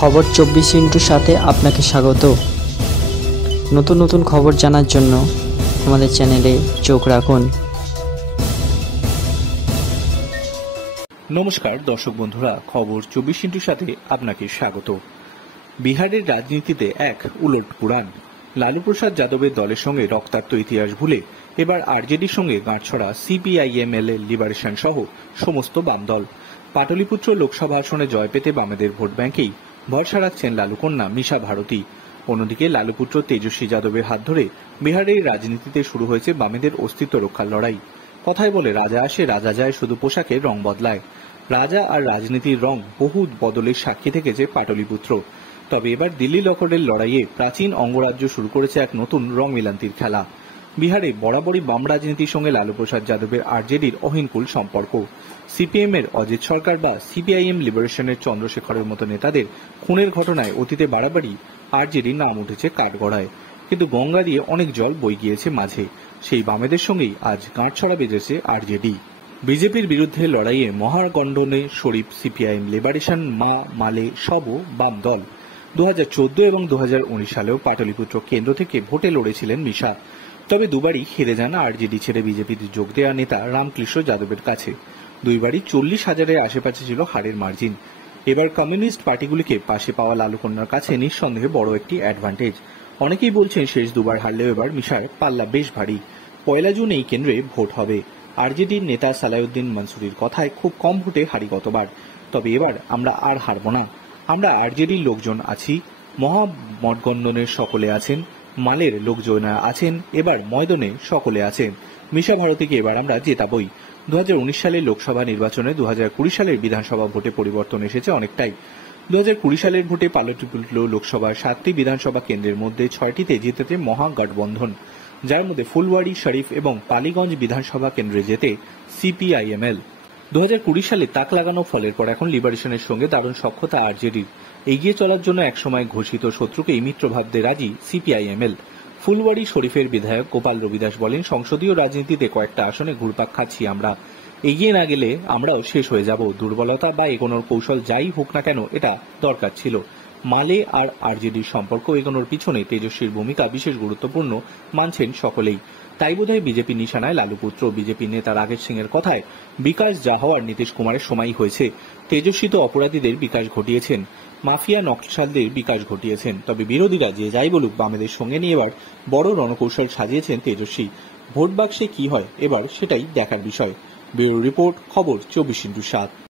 খবর 24 সাথে আপনাকে স্বাগত। নতুন নতুন খবর জানার জন্য আমাদের চ্যানেলে চোখ রাখুন। নমস্কার দর্শক বন্ধুরা, খবর 24 সাথে আপনাকে স্বাগত। বিহারের রাজনীতিতে এক উলট পুরাণ। লালু প্রসাদ যাদবের দলের সঙ্গে রক্তাক্ত ইতিহাস ভুলে এবার আরজেডির সঙ্গে গাঁটছড়া সিপিআইএমএল এর লিবারেশন সহ সমস্ত বাম দল। পাটলিপুত্র লোকসভা আসনে জয় পেতে বামেদের ভোট ব্যাংকেই ভরসা রাখছেন লালুকন্যা মিশা ভারতী। অন্যদিকে লালুপুত্র তেজস্বী যাদবের হাত ধরে বিহারের রাজনীতিতে শুরু হয়েছে বামেদের অস্তিত্ব রক্ষার লড়াই। কথায় বলে রাজা আসে রাজা যায়, শুধু পোশাকের রং বদলায়। রাজা আর রাজনীতির রং বহু বদলের সাক্ষী থেকেছে পাটলিপুত্র। তবে এবার দিল্লি লকডের লড়াইয়ে প্রাচীন অঙ্গরাজ্য শুরু করেছে এক নতুন রং মিলান্তির খেলা। বিহারে বরাবরই বাম রাজনীতির সঙ্গে লালু প্রসাদ যাদবের আরজেডির অহিনকুল সম্পর্ক। সিপিএম এর অজিত সরকার বা সিপিআইএম লিবারেশনের চন্দ্রশেখরের মতো নেতাদের খুনের ঘটনায় অতীতে বাড়াবাড়ি আরজেডির নাম উঠেছে কাঠগড়ায়, কিন্তু গঙ্গা দিয়ে অনেক জল বই গিয়েছে মাঝে। সেই বামেদের সঙ্গেই আজ গাঁটছড়া বেজেছে আরজেডি। বিজেপির বিরুদ্ধে লড়াইয়ে মহাগঠবন্ধনে শরিক সিপিআইএম লিবারেশন মালে সবও বাম দল। 2014 এবং 2019 সালেও পাটলিপুত্র কেন্দ্র থেকে ভোটে লড়েছিলেন মিশা। তবে দুবারই হেরে যান আরজেডি ছেড়ে বিজেপিতে যোগ দেওয়া নেতা রামকৃষ্ণ যাদবের কাছে। দুইবারই 40,000-এর আশেপাশে ছিল হারের মার্জিন। এবার কমিউনিস্ট পার্টিগুলিকে পাশে পাওয়া লালুকন্যার কাছে নিঃসন্দেহে বড় একটি অ্যাডভান্টেজ। অনেকেই বলছেন শেষ দুবার হারলেও এবার মিশার পাল্লা বেশ ভারী। 1 জুন এই কেন্দ্রে ভোট হবে। আরজেডির নেতা সালাউদ্দিন মনসুরির কথায় খুব কম ভোটে হারি গতবার। তবে এবার আমরা আর হারব না। আমরা আরজেডির লোকজন আছি, মহাগঠবন্ধনের সকলে আছেন, মালের লোকজন আছেন, এবার ময়দানে সকলে আছেন। মিশা ভারতীকে এবার আমরা জেতাবই। 2019 সালের লোকসভা নির্বাচনে 2020 সালের বিধানসভা ভোটে পরিবর্তন এসেছে অনেকটাই। 2020 সালের ভোটে পাটলিপুত্র লোকসভার 7টি বিধানসভা কেন্দ্রের মধ্যে 6টিতে জিতেছে মহাগঠবন্ধন, যার মধ্যে ফুলবাড়ি, শরীফ এবং পালিগঞ্জ বিধানসভা কেন্দ্রে জেতে সিপিআইএমএল। 2020 সালে তাক লাগানো ফলের পর এখন লিবারেশনের সঙ্গে দারুণ সখ্যতা আরজেডির। এগিয়ে চলার জন্য একসময় ঘোষিত শত্রুকেই মিত্র ভাবতে রাজি সিপিআইএমএল। ফুলবাড়ি শরীফের বিধায়ক গোপাল রবিদাস বলেন, সংসদীয় রাজনীতিতে কয়েকটা আসনে ঘুরপাক খাচ্ছি আমরা। এগিয়ে না গেলে আমরাও শেষ হয়ে যাব। দুর্বলতা বা এগোনোর কৌশল যাই হোক না কেন, এটা দরকার ছিল। মালে আর আরজেডির সম্পর্ক এগোনোর পিছনে তেজস্বীর ভূমিকা বিশেষ গুরুত্বপূর্ণ মানছেন সকলেই। তাই বোধহয় বিজেপি নিশানায় লালুপুত্র। বিজেপি নেতা রাকেশ সিং এর কথায় বিকাশ যা হওয়ার নীতিশ কুমারের সময়ই হয়েছে। তেজস্বী তো অপরাধীদের বিকাশ ঘটিয়েছেন, মাফিয়া নকশালদের বিকাশ ঘটিয়েছেন। তবে বিরোধীরা যে যাই বলুক, বামেদের সঙ্গে নিয়ে এবার বড় রণকৌশল সাজিয়েছেন তেজস্বী। ভোট বাক্সে কি হয় এবার সেটাই দেখার বিষয়। ব্যুরো রিপোর্ট, খবর 24/7।